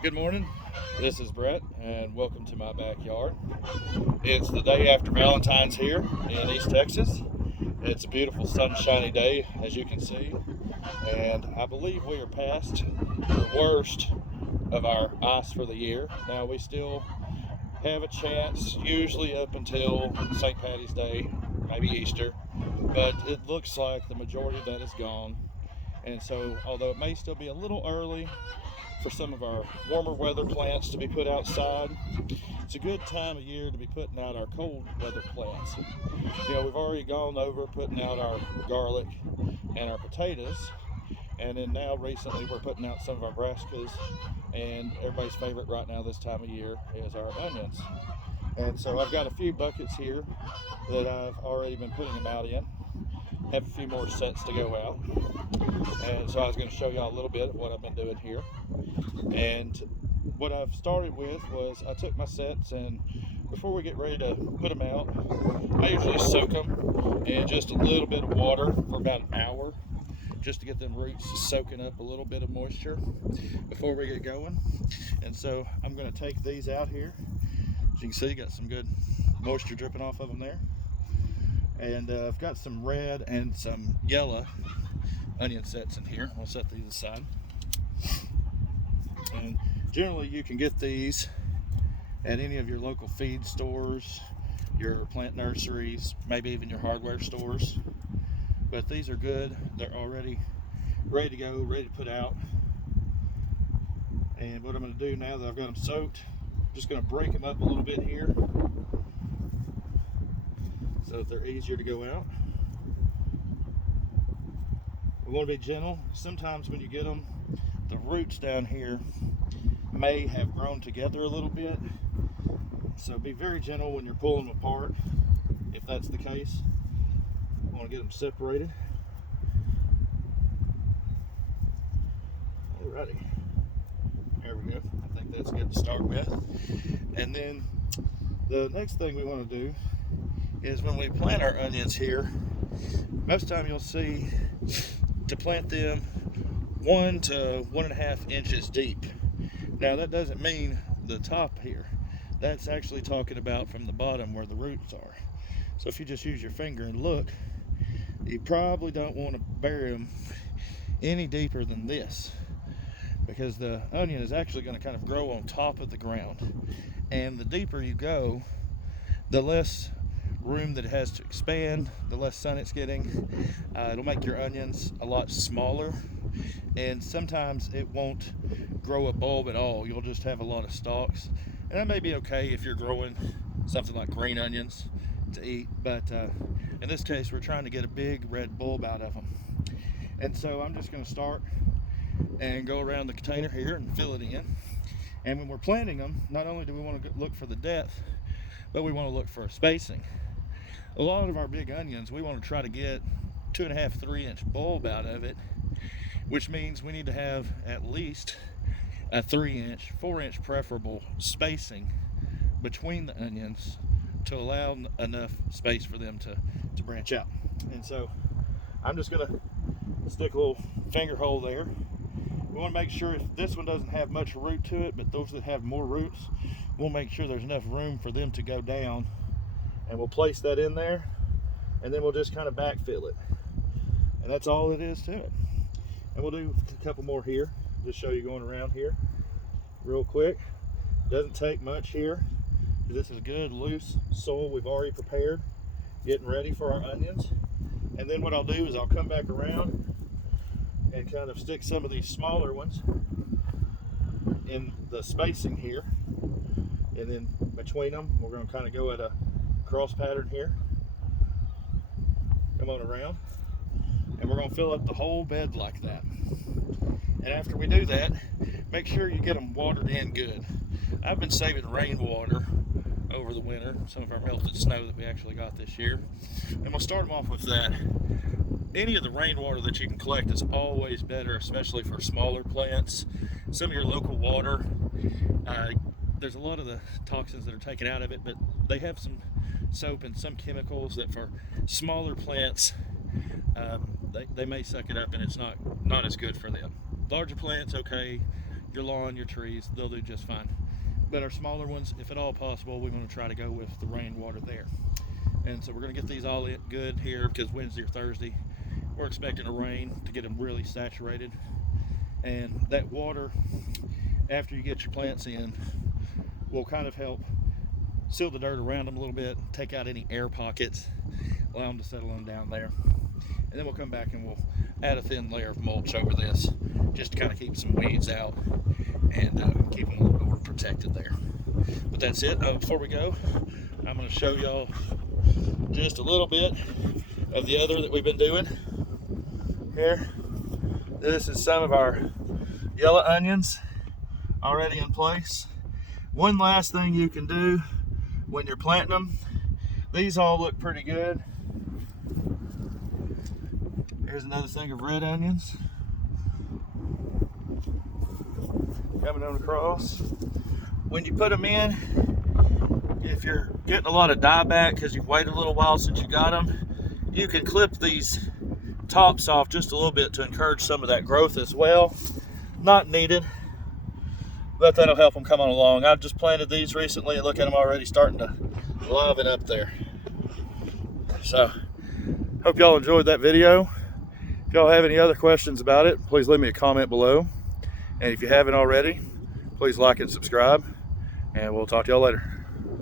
Good morning. This is Brett, and welcome to my backyard. It's the day after Valentine's here in East Texas. It's a beautiful, sunshiny day, as you can see, and I believe we are past the worst of our ice for the year. Now, we still have a chance, usually up until St. Patty's Day, maybe Easter, but it looks like the majority of that is gone. And so, although it may still be a little early for some of our warmer weather plants to be put outside, it's a good time of year to be putting out our cold weather plants. We've already gone over putting out our garlic and our potatoes, and then now recently we're putting out some of our brassicas, and everybody's favorite right now this time of year is our onions. And so I've got a few buckets here that I've already been putting them out in. Have a few more sets to go out. And so I was going to show y'all a little bit of what I've been doing here. And what I've started with was I took my sets, and before we get ready to put them out, I usually soak them in just a little bit of water for about an hour, just to get them roots soaking up a little bit of moisture before we get going. And so I'm going to take these out here. As you can see, got some good moisture dripping off of them there. And I've got some red and some yellow onion sets in here. I'll set these aside. And generally you can get these at any of your local feed stores, your plant nurseries, maybe even your hardware stores. But these are good. They're already ready to go, ready to put out. And what I'm going to do now that I've got them soaked, I'm just going to break them up a little bit here so that they're easier to go out. We want to be gentle. Sometimes when you get them, the roots down here may have grown together a little bit. So be very gentle when you're pulling them apart, if that's the case. I want to get them separated. Alrighty. There we go. I think that's good to start with. And then the next thing we want to do is when we plant our onions here, most of the time you'll see to plant them 1 to 1.5 inches deep. Now that doesn't mean the top here. That's actually talking about from the bottom where the roots are. So if you just use your finger and look, you probably don't want to bury them any deeper than this, because the onion is actually going to kind of grow on top of the ground. And the deeper you go, the less room that it has to expand, the less sun it's getting. It'll make your onions a lot smaller, and sometimes it won't grow a bulb at all. You'll just have a lot of stalks, and that may be okay if you're growing something like green onions to eat, but in this case we're trying to get a big red bulb out of them. And so I'm just going to start and go around the container here and fill it in. And when we're planting them, not only do we want to look for the depth, but we want to look for a spacing. A lot of our big onions, we want to try to get 2.5, 3-inch bulb out of it, which means we need to have at least a 3-inch, 4-inch preferable spacing between the onions to allow enough space for them to branch out. And so I'm just going to stick a little finger hole there. We want to make sure if this one doesn't have much root to it, but those that have more roots, we'll make sure there's enough room for them to go down, and we'll place that in there, and then we'll just kind of backfill it. And that's all it is to it. And we'll do a couple more here, just show you going around here real quick. Doesn't take much here. This is good loose soil we've already prepared, getting ready for our onions. And then what I'll do is I'll come back around and kind of stick some of these smaller ones in the spacing here, and then between them we're going to kind of go at a cross pattern here. Come on around, and we're going to fill up the whole bed like that. And after we do that, make sure you get them watered in good. I've been saving rainwater over the winter, some of our melted snow that we actually got this year, and we'll start them off with that. Any of the rainwater that you can collect is always better, especially for smaller plants. Some of your local water, there's a lot of the toxins that are taken out of it, but they have some soap and some chemicals that for smaller plants, they may suck it up, and it's not as good for them. Larger plants, okay, your lawn, your trees, they'll do just fine. But our smaller ones, if at all possible, we want to try to go with the rainwater there. And so we're going to get these all in good here, because Wednesday or Thursday we're expecting a rain to get them really saturated. And that water, after you get your plants in, will kind of help seal the dirt around them a little bit, take out any air pockets, allow them to settle them down there. And then we'll come back and we'll add a thin layer of mulch over this, just to kind of keep some weeds out and keep them a little more protected there. But that's it. Before we go, I'm going to show y'all just a little bit of the other that we've been doing here. This is some of our yellow onions already in place. One last thing you can do when you're planting them, these all look pretty good. Here's another thing of red onions coming on across. When you put them in, if you're getting a lot of dieback because you've waited a little while since you got them, you can clip these tops off just a little bit to encourage some of that growth as well. Not needed, but that'll help them come on along. I've just planted these recently and look at them already starting to liven up there. So, hope y'all enjoyed that video. If y'all have any other questions about it, please leave me a comment below. And if you haven't already, please like and subscribe, and we'll talk to y'all later.